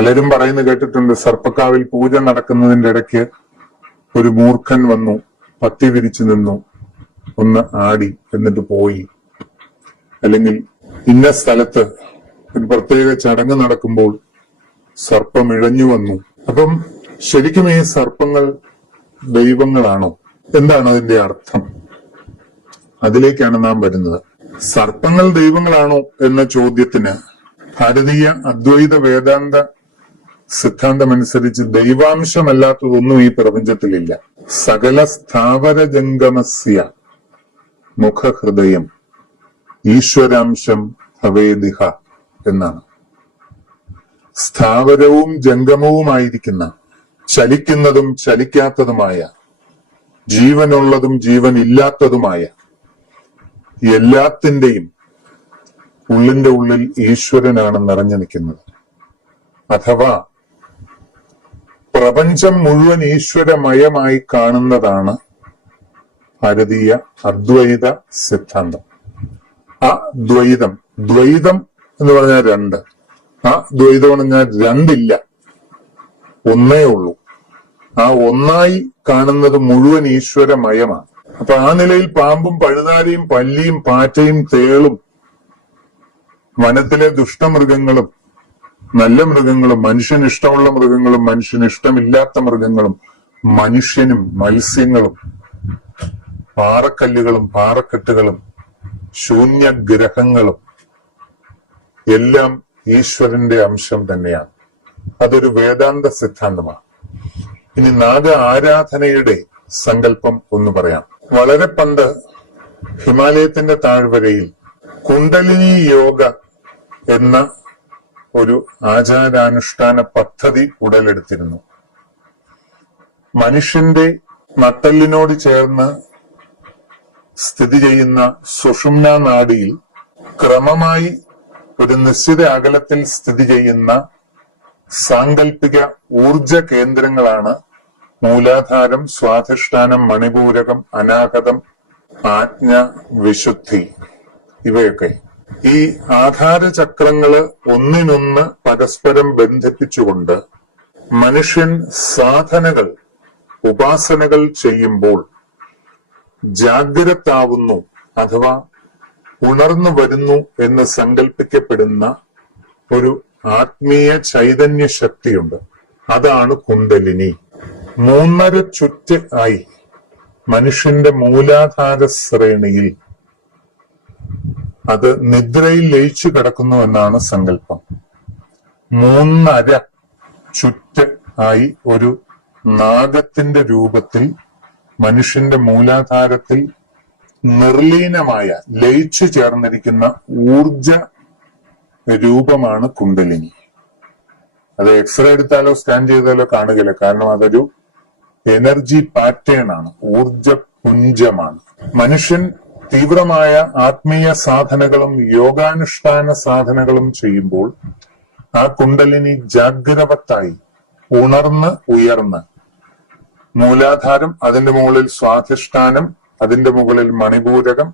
പലരും പറയുന്നത് കേട്ടിട്ടുണ്ട്, സർപ്പക്കാവിൽ പൂജ നടക്കുന്നതിന്റെ ഇടയ്ക്ക് ഒരു മൂർഖൻ വന്നു, പത്തി വിരിച്ചു നിന്നു, ഒന്ന് ആടി, എന്നിട്ട് പോയി. അല്ലെങ്കിൽ ഇന്ന സ്ഥലത്ത് ഒരു പ്രത്യേക ചടങ്ങ് നടക്കുമ്പോൾ സർപ്പം ഇഴഞ്ഞു വന്നു. അപ്പം ശരിക്കും ഈ സർപ്പങ്ങൾ ദൈവങ്ങളാണോ? എന്താണ് അതിന്റെ അർത്ഥം? അതിലേക്കാണ് നാം വരുന്നത്. സർപ്പങ്ങൾ ദൈവങ്ങളാണോ എന്ന ചോദ്യത്തിന് ഭാരതീയ അദ്വൈത വേദാന്ത സിദ്ധാന്തമനുസരിച്ച് ദൈവാംശമല്ലാത്തതൊന്നും ഈ പ്രപഞ്ചത്തിലില്ല. സകല സ്ഥാവര ജംഗമസ്യ മുഖഹൃദയം ഈശ്വരാംശം ഭവേദിഹ എന്നാണ്. സ്ഥാവരവും ജംഗമവുമായിരിക്കുന്ന, ചലിക്കുന്നതും ചലിക്കാത്തതുമായ, ജീവനുള്ളതും ജീവനില്ലാത്തതുമായ എല്ലാത്തിന്റെയും ഉള്ളിന്റെ ഉള്ളിൽ ഈശ്വരനാണ് നിറഞ്ഞു നിൽക്കുന്നത്. അഥവാ പ്രപഞ്ചം മുഴുവൻ ഈശ്വരമയമായി കാണുന്നതാണ് ഭാരതീയ അദ്വൈത സിദ്ധാന്തം. അദ്വൈതം, ദ്വൈതം എന്ന് പറഞ്ഞാൽ രണ്ട്, ദ്വൈതം എന്ന് പറഞ്ഞാൽ രണ്ടില്ല, ഒന്നേ ഉള്ളൂ. ആ ഒന്നായി കാണുന്നത് മുഴുവൻ ഈശ്വരമയമാണ്. അപ്പൊ ആ നിലയിൽ പാമ്പും പഴുതാരയും പല്ലിയും പാറ്റയും തേളും വനത്തിലെ ദുഷ്ടമൃഗങ്ങളും നല്ല മൃഗങ്ങളും മനുഷ്യന് ഇഷ്ടമുള്ള മൃഗങ്ങളും മനുഷ്യന് ഇഷ്ടമില്ലാത്ത മൃഗങ്ങളും മനുഷ്യനും മത്സ്യങ്ങളും പാറക്കല്ലുകളും പാറക്കെട്ടുകളും ശൂന്യഗ്രഹങ്ങളും എല്ലാം ഈശ്വരന്റെ അംശം തന്നെയാണ്. അതൊരു വേദാന്ത സിദ്ധാന്തമാണ്. ഇനി നാഗ ആരാധനയുടെ സങ്കല്പം ഒന്ന് പറയാം. വളരെ പണ്ട് ഹിമാലയത്തിന്റെ താഴ്വരയിൽ കുണ്ടലിനി യോഗ എന്ന ഒരു ആചാരാനുഷ്ഠാന പദ്ധതി ഉടലെടുത്തിരുന്നു. മനുഷ്യന്റെ നട്ടെല്ലിനോട് ചേർന്ന് സ്ഥിതി ചെയ്യുന്ന സുഷുമ്ന നാഡിയിൽ ക്രമമായി ഒരു നിശ്ചിത അകലത്തിൽ സ്ഥിതി ചെയ്യുന്ന സാങ്കല്പിക ഊർജ കേന്ദ്രങ്ങളാണ് മൂലാധാരം, സ്വാധിഷ്ഠാനം, മണിപൂരകം, അനാഹതം, ആജ്ഞ, വിശുദ്ധി. ഇവയൊക്കെ ഈ ആധാരചക്രങ്ങള് ഒന്നിനൊന്ന് പരസ്പരം ബന്ധിപ്പിച്ചുകൊണ്ട് മനുഷ്യൻ സാധനകൾ, ഉപാസനകൾ ചെയ്യുമ്പോൾ ജാഗ്രതാവുന്നു അഥവാ ഉണർന്നു വരുന്നു എന്ന് സങ്കല്പിക്കപ്പെടുന്ന ഒരു ആത്മീയ ചൈതന്യ ശക്തിയുണ്ട്. അതാണ് കുണ്ടലിനി. 3.5 ചുറ്റ് ആയി മനുഷ്യന്റെ മൂലാധാര ശ്രേണിയിൽ അത് നിദ്രയിൽ ലയിച്ചു കിടക്കുന്നു എന്നാണ് സങ്കല്പം. 3.5 ചുറ്റ് ആയി ഒരു നാഗത്തിന്റെ രൂപത്തിൽ മനുഷ്യന്റെ മൂലാധാരത്തിൽ നിർലീനമായ, ലയിച്ചു ചേർന്നിരിക്കുന്ന ഊർജ രൂപമാണ് കുണ്ടലിനി. അത് എക്സ്റേ എടുത്താലോ സ്കാൻ ചെയ്താലോ കാണുകയില്ല, കാരണം അതൊരു എനർജി പാറ്റേൺ ആണ്, ഊർജ പുഞ്ചമാണ്. മനുഷ്യൻ തീവ്രമായ ആത്മീയ സാധനകളും യോഗാനുഷ്ഠാന സാധനകളും ചെയ്യുമ്പോൾ ആ കുണ്ടലിനി ജാഗ്രവത്തായി ഉണർന്ന് ഉയർന്ന് മൂലാധാരം, അതിന്റെ മുകളിൽ സ്വാധിഷ്ഠാനം, അതിന്റെ മുകളിൽ മണിപൂരകം,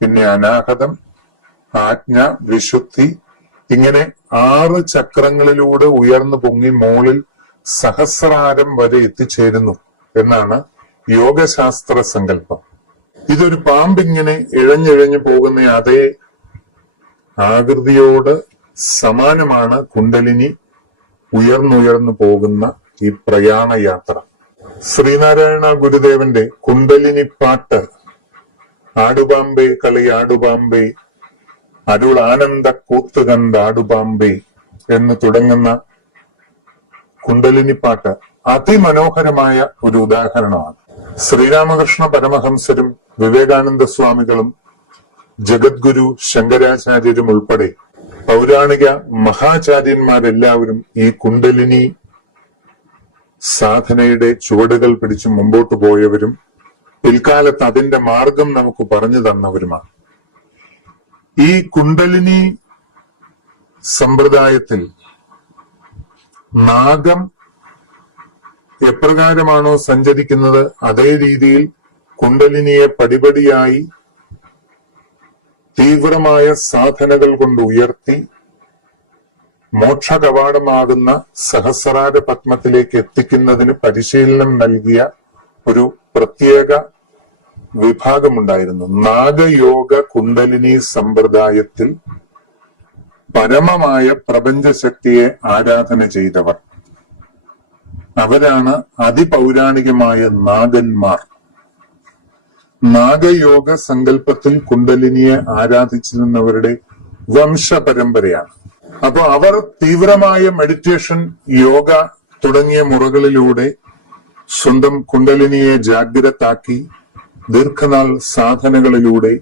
പിന്നെ അനാഹതം, ആജ്ഞ, വിശുദ്ധി, ഇങ്ങനെ 6 ചക്രങ്ങളിലൂടെ ഉയർന്നു പൊങ്ങി മുകളിൽ സഹസ്രാരം വരെ എത്തിച്ചേരുന്നു എന്നാണ് യോഗശാസ്ത്ര സങ്കല്പം. ഇതൊരു പാമ്പിങ്ങനെ ഇഴഞ്ഞിഴഞ്ഞു പോകുന്ന അതേ ആകൃതിയോട് സമാനമാണ് കുണ്ടലിനി ഉയർന്നുയർന്നു പോകുന്ന ഈ പ്രയാണയാത്ര. ശ്രീനാരായണ ഗുരുദേവന്റെ കുണ്ടലിനി പാട്ട്, ആടുപാമ്പേ കളി ആടുപാമ്പേ അരുൾ ആനന്ദ കൂത്തുകന്ത് ആടുപാമ്പേ എന്ന് തുടങ്ങുന്ന കുണ്ടലിനി പാട്ട് അതിമനോഹരമായ ഒരു ഉദാഹരണമാണ്. ശ്രീരാമകൃഷ്ണ പരമഹംസരും വിവേകാനന്ദ സ്വാമികളും ജഗദ്ഗുരു ശങ്കരാചാര്യരും ഉൾപ്പെടെ പൗരാണിക മഹാചാര്യന്മാരെല്ലാവരും ഈ കുണ്ടലിനി സാധനയുടെ ചുവടുകൾ പിടിച്ച് മുമ്പോട്ട് പോയവരും പിൽക്കാലത്ത് അതിന്റെ മാർഗം നമുക്ക് പറഞ്ഞു തന്നവരുമാണ്. ഈ കുണ്ടലിനി സമ്പ്രദായത്തിൽ നാഗം എപ്രകാരമാണോ സഞ്ചരിക്കുന്നത് അതേ രീതിയിൽ കുണ്ടലിനിയെ പടിപടിയായി തീവ്രമായ സാധനകൾ കൊണ്ട് ഉയർത്തി മോക്ഷ കവാടമാകുന്ന സഹസ്രാര പത്മത്തിലേക്ക് എത്തിക്കുന്നതിന് പരിശീലനം നൽകിയ ഒരു പ്രത്യേക വിഭാഗമുണ്ടായിരുന്നു. നാഗയോഗ കുണ്ടലിനി സമ്പ്രദായത്തിൽ പരമമായ പ്രപഞ്ചശക്തിയെ ആരാധന ചെയ്തവർ. അവരാണ് അതിപൗരാണികമായ നാഗന്മാർ. നാഗയോഗ സങ്കല്പത്തിൽ കുണ്ടലിനിയെ ആരാധിച്ചിരുന്നവരുടെ വംശപരമ്പരയാണ്. അപ്പൊ അവർ തീവ്രമായ മെഡിറ്റേഷൻ, യോഗ തുടങ്ങിയ മുറകളിലൂടെ സ്വന്തം കുണ്ടലിനിയെ ജാഗ്രതാക്കി ദീർഘനാൾ സാധനകളിലൂടെ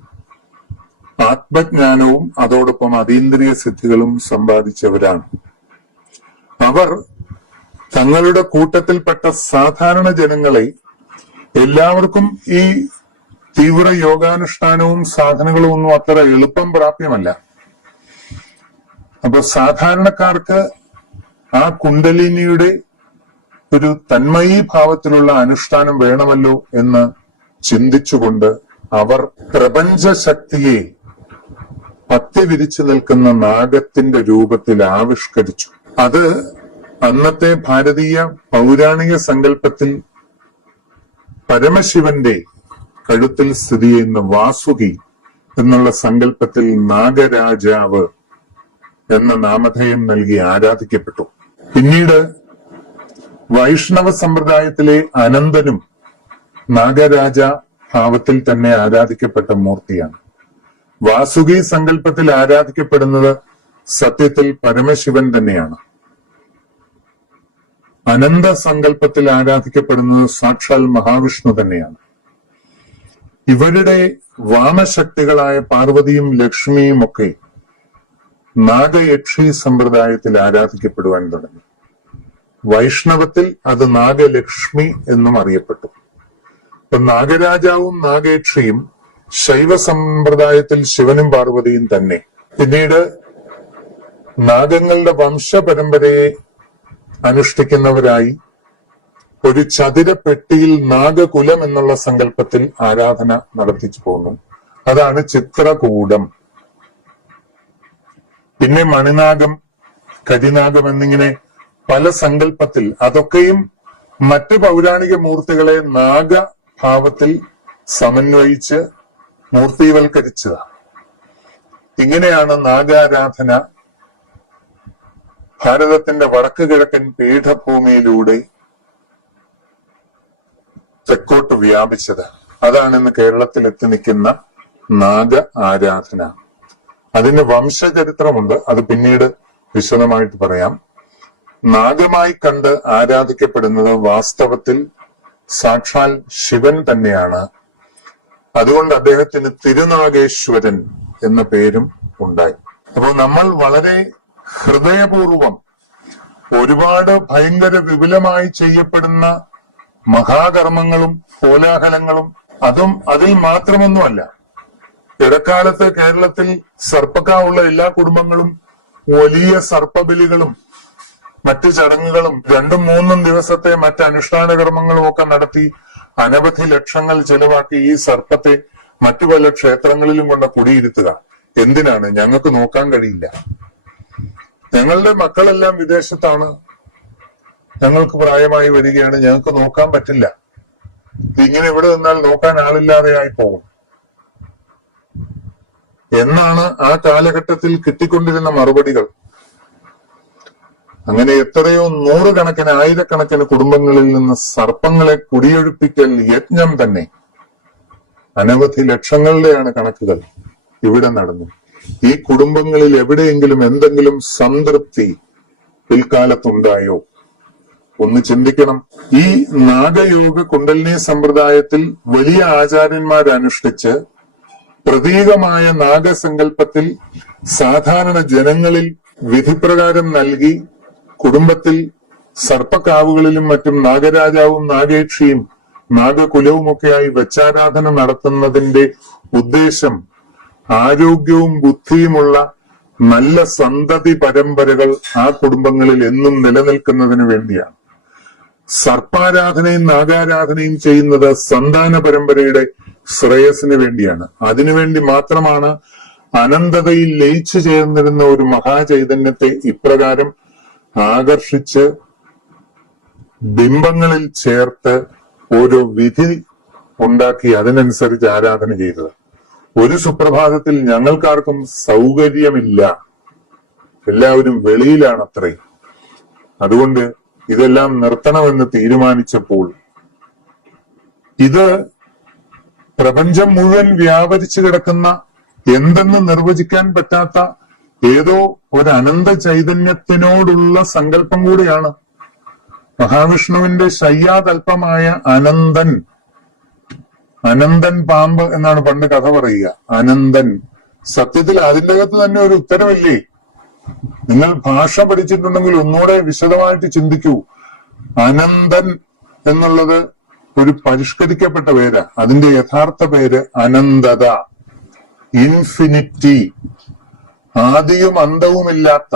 ആത്മജ്ഞാനവും അതോടൊപ്പം അതീന്ദ്രിയ സിദ്ധികളും സമ്പാദിച്ചവരാണ്. അവർ തങ്ങളുടെ കൂട്ടത്തിൽപ്പെട്ട സാധാരണ ജനങ്ങളെ, എല്ലാവർക്കും ഈ തീവ്ര യോഗാനുഷ്ഠാനവും സാധനങ്ങളും ഒന്നും അത്ര എളുപ്പം പ്രാപ്യമല്ല. അപ്പൊ സാധാരണക്കാർക്ക് ആ കുണ്ടലിനിയുടെ ഒരു തന്മയീ ഭാവത്തിലുള്ള അനുഷ്ഠാനം വേണമല്ലോ എന്ന് ചിന്തിച്ചുകൊണ്ട് അവർ പ്രപഞ്ചശക്തിയെ പത്തി വിരിച്ചു നിൽക്കുന്ന നാഗത്തിന്റെ രൂപത്തിൽ ആവിഷ്കരിച്ചു. അത് അന്നത്തെ ഭാരതീയ പൗരാണിക സങ്കല്പത്തിൽ പരമശിവന്റെ കഴുത്തിൽ സ്ഥിതി ചെയ്യുന്ന വാസുകി എന്നുള്ള സങ്കല്പത്തിൽ നാഗരാജാവ് എന്ന നാമധേയം നൽകി ആരാധിക്കപ്പെട്ടു. പിന്നീട് വൈഷ്ണവ സമ്പ്രദായത്തിലെ അനന്തനും നാഗരാജ ഭാവത്തിൽ തന്നെ ആരാധിക്കപ്പെട്ട മൂർത്തിയാണ്. വാസുകി സങ്കല്പത്തിൽ ആരാധിക്കപ്പെടുന്നത് സത്യത്തിൽ പരമശിവൻ തന്നെയാണ്. അനന്ത സങ്കല്പത്തിൽ ആരാധിക്കപ്പെടുന്നത് സാക്ഷാൽ മഹാവിഷ്ണു തന്നെയാണ്. ഇവരുടെ വാമശക്തികളായ പാർവതിയും ലക്ഷ്മിയും ഒക്കെ നാഗയക്ഷി സമ്പ്രദായത്തിൽ ആരാധിക്കപ്പെടുവാൻ തുടങ്ങി. വൈഷ്ണവത്തിൽ അത് നാഗലക്ഷ്മി എന്നും അറിയപ്പെട്ടു. അപ്പൊ നാഗരാജാവും നാഗയക്ഷിയും ശൈവ സമ്പ്രദായത്തിൽ ശിവനും പാർവതിയും തന്നെ. പിന്നീട് നാഗങ്ങളുടെ വംശപരമ്പരയെ അനുഷ്ഠിക്കുന്നവരായി ഒരു ചതുരപ്പെട്ടിയിൽ നാഗകുലം എന്നുള്ള സങ്കല്പത്തിൽ ആരാധന നടത്തിച്ചു പോന്നു. അതാണ് ചിത്രകൂടം. പിന്നെ മണിനാഗം, കരിനാഗം എന്നിങ്ങനെ പല സങ്കല്പത്തിൽ, അതൊക്കെയും മറ്റ് പൗരാണിക മൂർത്തികളെ നാഗഭാവത്തിൽ സമന്വയിച്ച് മൂർത്തിവൽക്കരിച്ചതാണ്. ഇങ്ങനെയാണ് നാഗാരാധന ഭാരതത്തിന്റെ വടക്ക് കിഴക്കൻ പീഠഭൂമിയിലൂടെ തെക്കോട്ട് വ്യാപിച്ചത്. അതാണ് ഇന്ന് കേരളത്തിൽ എത്തി നിൽക്കുന്ന നാഗ ആരാധന. അതിന് വംശചരിത്രമുണ്ട്, അത് പിന്നീട് വിശദമായിട്ട് പറയാം. നാഗമായി കണ്ട് ആരാധിക്കപ്പെടുന്നത് വാസ്തവത്തിൽ സാക്ഷാൽ ശിവൻ തന്നെയാണ്. അതുകൊണ്ട് അദ്ദേഹത്തിന് തിരുനാഗേശ്വരൻ എന്ന പേരും ഉണ്ടായി. അപ്പോൾ നമ്മൾ വളരെ ഹൃദയപൂർവം ഒരുപാട് ഭയങ്കര വിപുലമായി ചെയ്യപ്പെടുന്ന മഹാകർമ്മങ്ങളും കോലാഹലങ്ങളും അതിൽ മാത്രമൊന്നുമല്ല. ഇടക്കാലത്ത് കേരളത്തിൽ സർപ്പക്കാവുള്ള എല്ലാ കുടുംബങ്ങളും വലിയ സർപ്പബലികളും മറ്റു ചടങ്ങുകളും 2-3 ദിവസത്തെ മറ്റ് അനുഷ്ഠാന കർമ്മങ്ങളും ഒക്കെ നടത്തി അനവധി ലക്ഷങ്ങൾ ചെലവാക്കി ഈ സർപ്പത്തെ മറ്റു പല ക്ഷേത്രങ്ങളിലും കൊണ്ട് കുടിയിരുത്തുക. എന്തിനാണ്? ഞങ്ങൾക്ക് നോക്കാൻ കഴിയില്ല, ഞങ്ങളുടെ മക്കളെല്ലാം വിദേശത്താണ്, ഞങ്ങൾക്ക് പ്രായമായി വരികയാണ്, ഞങ്ങൾക്ക് നോക്കാൻ പറ്റില്ല, ഇങ്ങനെ ഇവിടെ നിന്നാൽ നോക്കാൻ ആളില്ലാതെയായി പോകും എന്നാണ് ആ കാലഘട്ടത്തിൽ കിട്ടിക്കൊണ്ടിരുന്ന മറുപടികൾ. അങ്ങനെ എത്രയോ നൂറുകണക്കിന് ആയിരക്കണക്കിന് കുടുംബങ്ങളിൽ നിന്ന് സർപ്പങ്ങളെ കുടിയൊഴിപ്പിക്കൽ യജ്ഞം തന്നെ അനവധി ലക്ഷങ്ങളുടെയാണ് കണക്കുകൾ ഇവിടെ നടന്നു. ഈ കുടുംബങ്ങളിൽ എവിടെയെങ്കിലും എന്തെങ്കിലും സംതൃപ്തി പിൽക്കാലത്തുണ്ടായോ? ഒന്ന് ചിന്തിക്കണം. ഈ നാഗയോഗ കുണ്ടലിനി സമ്പ്രദായത്തിൽ വലിയ ആചാര്യന്മാരനുഷ്ഠിച്ച് പ്രതീകമായ നാഗസങ്കല്പത്തിൽ സാധാരണ ജനങ്ങളിൽ വിധിപ്രകാരം നൽകി കുടുംബത്തിൽ സർപ്പക്കാവുകളിലും മറ്റും നാഗരാജാവും നാഗേക്ഷിയും നാഗകുലവുമൊക്കെയായി വെച്ചാരാധന നടത്തുന്നതിന്റെ ഉദ്ദേശം ആരോഗ്യവും ബുദ്ധിയുമുള്ള നല്ല സന്തതി പരമ്പരകൾ ആ കുടുംബങ്ങളിൽ എന്നും നിലനിൽക്കുന്നതിന് വേണ്ടിയാണ്. സർപ്പാരാധനയും നാഗാരാധനയും ചെയ്യുന്നത് സന്താന പരമ്പരയുടെ ശ്രേയസിന് വേണ്ടിയാണ്. അതിനുവേണ്ടി മാത്രമാണ് അനന്തതയിൽ ലയിച്ചു ചേർന്നിരുന്ന ഒരു മഹാചൈതന്യത്തെ ഇപ്രകാരം ആകർഷിച്ച് ബിംബങ്ങളിൽ ചേർത്ത് ഒരു വിധി ഉണ്ടാക്കി അതിനനുസരിച്ച് ആരാധന ചെയ്തത്. ഒരു സുപ്രഭാതത്തിൽ ഞങ്ങൾക്കാർക്കും സൗകര്യമില്ല, എല്ലാവരും വെളിയിലാണത്രേ. അതുകൊണ്ട് ഇതെല്ലാം നിർത്തണമെന്ന് തീരുമാനിച്ചപ്പോൾ ഇത് പ്രപഞ്ചം മുഴുവൻ വ്യാപരിച്ചു കിടക്കുന്ന എന്തെന്ന് നിർവചിക്കാൻ പറ്റാത്ത ഏതോ ഒരു അനന്ത ചൈതന്യത്തിനോടുള്ള സങ്കല്പം കൂടിയാണ്. മഹാവിഷ്ണുവിന്റെ ശയ്യാതൽപമായ അനന്തൻ, അനന്തൻ പാമ്പ് എന്നാണ് പണ്ട് കഥ പറയുക. അനന്തൻ സത്യത്തിൽ അതിൻ്റെ അകത്ത് തന്നെ ഒരു ഉത്തരവില്ലേ? നിങ്ങൾ ഭാഷ പഠിച്ചിട്ടുണ്ടെങ്കിൽ ഒന്നുകൂടെ വിശദമായിട്ട് ചിന്തിക്കൂ. അനന്തൻ എന്നുള്ളത് ഒരു പരിഷ്കരിക്കപ്പെട്ട പേര്. അതിന്റെ യഥാർത്ഥ പേര് അനന്തത, ഇൻഫിനിറ്റി, ആദിയും അന്തവുമില്ലാത്ത,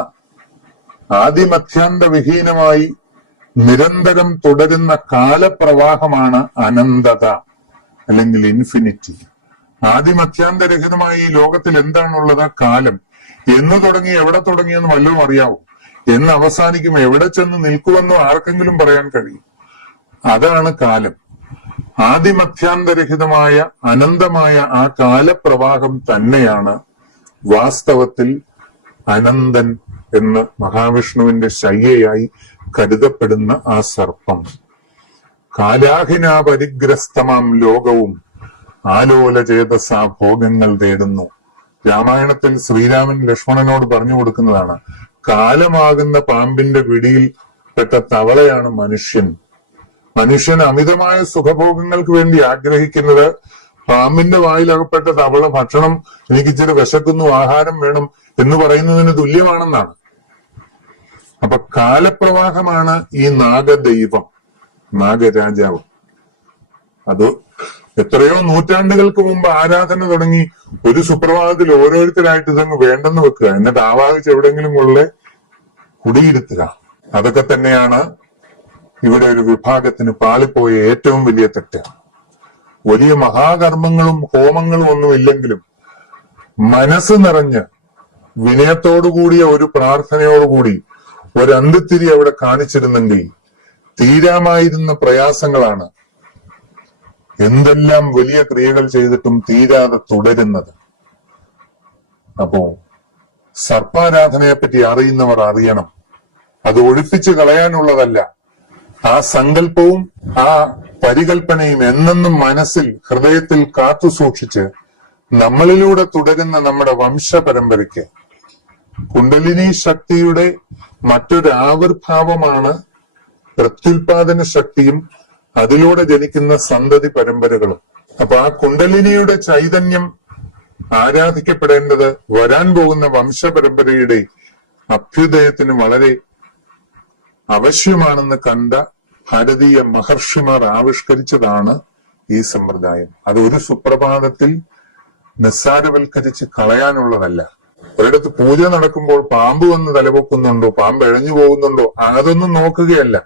ആദിമധ്യാന്തവിഹീനമായി നിരന്തരം തുടരുന്ന കാലപ്രവാഹമാണ് അനന്തത അല്ലെങ്കിൽ ഇൻഫിനിറ്റി. ആദിമധ്യാന്തരഹിതമായി ഈ ലോകത്തിൽ എന്താണുള്ളത്? കാലം. എന്ന് തുടങ്ങി എവിടെ തുടങ്ങിയെന്ന് വല്ലതും അറിയാവോ? എന്ന് അവസാനിക്കും എവിടെ ചെന്ന് നിൽക്കുമെന്നോ ആർക്കെങ്കിലും പറയാൻ കഴിയും? അതാണ് കാലം. ആദിമധ്യാന്തരഹിതമായ അനന്തമായ ആ കാലപ്രവാഹം തന്നെയാണ് വാസ്തവത്തിൽ അനന്തൻ എന്ന് മഹാവിഷ്ണുവിന്റെ ശയ്യയായി കരുതപ്പെടുന്ന ആ സർപ്പം. കാലാഹിനാ പരിഗ്രസ്തമാം ലോകവും ആലോലചേതസാ ഭോഗങ്ങൾ തേടുന്നു. രാമായണത്തിൽ ശ്രീരാമൻ ലക്ഷ്മണനോട് പറഞ്ഞു കൊടുക്കുന്നതാണ്, കാലമാകുന്ന പാമ്പിന്റെ പിടിയിൽ പെട്ട തവളയാണ് മനുഷ്യൻ. മനുഷ്യൻ അമിതമായ സുഖഭോഗങ്ങൾക്ക് വേണ്ടി ആഗ്രഹിക്കുന്നത് പാമ്പിന്റെ വായിലകപ്പെട്ട തവള ഭക്ഷണം, എനിക്ക് ഇച്ചിരി വിശക്കുന്നു, ആഹാരം വേണം എന്ന് പറയുന്നതിന് തുല്യമാണെന്നാണ്. അപ്പൊ കാലപ്രവാഹമാണ് ഈ നാഗദൈവം, നാഗരാജാവ്. അത് എത്രയോ നൂറ്റാണ്ടുകൾക്ക് മുമ്പ് ആരാധന തുടങ്ങി ഒരു സുപ്രഭാതത്തിൽ ഓരോരുത്തരായിട്ട് ഇതങ്ങ് വേണ്ടെന്ന് വെക്കുക, എന്നിട്ട് ആവാഹിച്ച് എവിടെയെങ്കിലും ഉള്ള കുടിയിരുത്തുക. അതൊക്കെ തന്നെയാണ് ഇവിടെ ഒരു വിഭാഗത്തിന് പാളിപ്പോയ ഏറ്റവും വലിയ തെറ്റ്. വലിയ മഹാകർമ്മങ്ങളും ഹോമങ്ങളും ഒന്നും ഇല്ലെങ്കിലും മനസ്സ് നിറഞ്ഞ് വിനയത്തോടുകൂടിയ ഒരു പ്രാർത്ഥനയോടുകൂടി ഒരു അന്തിത്തിരി അവിടെ കാണിച്ചിരുന്നെങ്കിൽ തീരാമായിരുന്ന പ്രയാസങ്ങളാണ് എന്തെല്ലാം വലിയ ക്രിയകൾ ചെയ്തിട്ടും തീരാതെ തുടരുന്നത്. അപ്പോ സർപ്പാരാധനയെ പറ്റി അറിയുന്നവർ അറിയണം, അത് ഒഴിപ്പിച്ച് കളയാനുള്ളതല്ല. ആ സങ്കല്പവും ആ പരികൽപ്പനയും എന്നെന്നും മനസ്സിൽ ഹൃദയത്തിൽ കാത്തു സൂക്ഷിച്ച് നമ്മളിലൂടെ തുടരുന്ന നമ്മുടെ വംശപരമ്പരയ്ക്ക് കുണ്ടലിനി ശക്തിയുടെ മറ്റൊരു ആവിർഭാവമാണ് പ്രത്യുൽപാദന ശക്തിയും അതിലൂടെ ജനിക്കുന്ന സന്തതി പരമ്പരകളും. അപ്പൊ ആ കുണ്ടലിനിയുടെ ചൈതന്യം ആരാധിക്കപ്പെടേണ്ടത് വരാൻ പോകുന്ന വംശപരമ്പരയുടെ അഭ്യുദയത്തിന് വളരെ ആവശ്യമാണെന്ന് കണ്ട ഭാരതീയ മഹർഷിമാർ ആവിഷ്കരിച്ചതാണ് ഈ സമ്പ്രദായം. അത് ഒരു സുപ്രഭാതത്തിൽ നിസ്സാരവൽക്കരിച്ച് കളയാനുള്ളതല്ല. ഒരിടത്ത് പൂജ നടക്കുമ്പോൾ പാമ്പ് വന്ന് തലപൊക്കുന്നുണ്ടോ, പാമ്പ് എഴഞ്ഞു പോകുന്നുണ്ടോ, അതൊന്നും നോക്കുകയല്ല.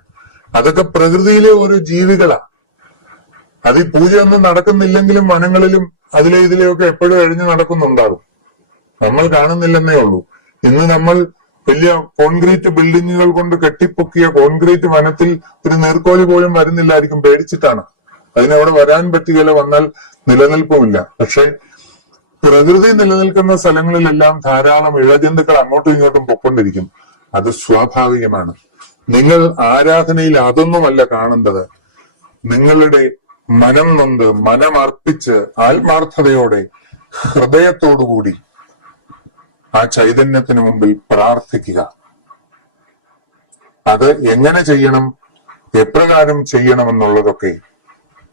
അതൊക്കെ പ്രകൃതിയിലെ ഓരോ ജീവികളാ. അത് ഈ പൂജയൊന്നും നടക്കുന്നില്ലെങ്കിലും വനങ്ങളിലും അതിലെ ഇതിലെയൊക്കെ എപ്പോഴും എഴഞ്ഞു നടക്കുന്നുണ്ടാകും, നമ്മൾ കാണുന്നില്ലെന്നേ ഉള്ളൂ. ഇന്ന് നമ്മൾ വലിയ കോൺക്രീറ്റ് ബിൽഡിങ്ങുകൾ കൊണ്ട് കെട്ടിപ്പൊക്കിയ കോൺക്രീറ്റ് വനത്തിൽ ഒരു നീർക്കോലി പോലും വരുന്നില്ലായിരിക്കും, പേടിച്ചിട്ടാണ്. അതിനവിടെ വരാൻ പറ്റുകയില്ല, വന്നാൽ നിലനിൽപ്പുമില്ല. പക്ഷെ പ്രകൃതി നിലനിൽക്കുന്ന സ്ഥലങ്ങളിലെല്ലാം ധാരാളം ഇഴജന്തുക്കൾ അങ്ങോട്ടും ഇങ്ങോട്ടും പൊക്കൊണ്ടിരിക്കും. അത് സ്വാഭാവികമാണ്. നിങ്ങൾ ആരാധനയിൽ അതൊന്നുമല്ല കാണേണ്ടത്. നിങ്ങളുടെ മനം നൊന്ത് മനമർപ്പിച്ച് ആത്മാർത്ഥതയോടെ ഹൃദയത്തോടുകൂടി ആ ചൈതന്യത്തിന് മുമ്പിൽ പ്രാർത്ഥിക്കുക. അത് എങ്ങനെ ചെയ്യണം, എപ്രകാരം ചെയ്യണമെന്നുള്ളതൊക്കെ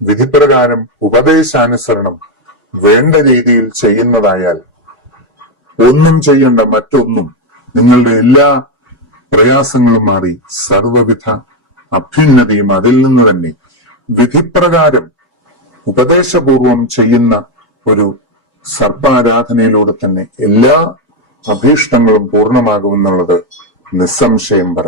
വിധിപ്രകാരം ഉപദേശാനുസരണം വേണ്ട രീതിയിൽ ചെയ്യുന്നതായാൽ ഒന്നും ചെയ്യേണ്ട മറ്റൊന്നും, നിങ്ങളുടെ എല്ലാ പ്രയാസങ്ങളും മാറി സർവവിധ അഭ്യുന്നതിയും അതിൽ നിന്ന് തന്നെ വിധിപ്രകാരം ഉപദേശപൂർവം ചെയ്യുന്ന ഒരു സർപ്പാരാധനയിലൂടെ തന്നെ എല്ലാ അഭീഷ്ടങ്ങളും പൂർണ്ണമാകുമെന്നുള്ളത് നിസ്സംശയം പറയാം.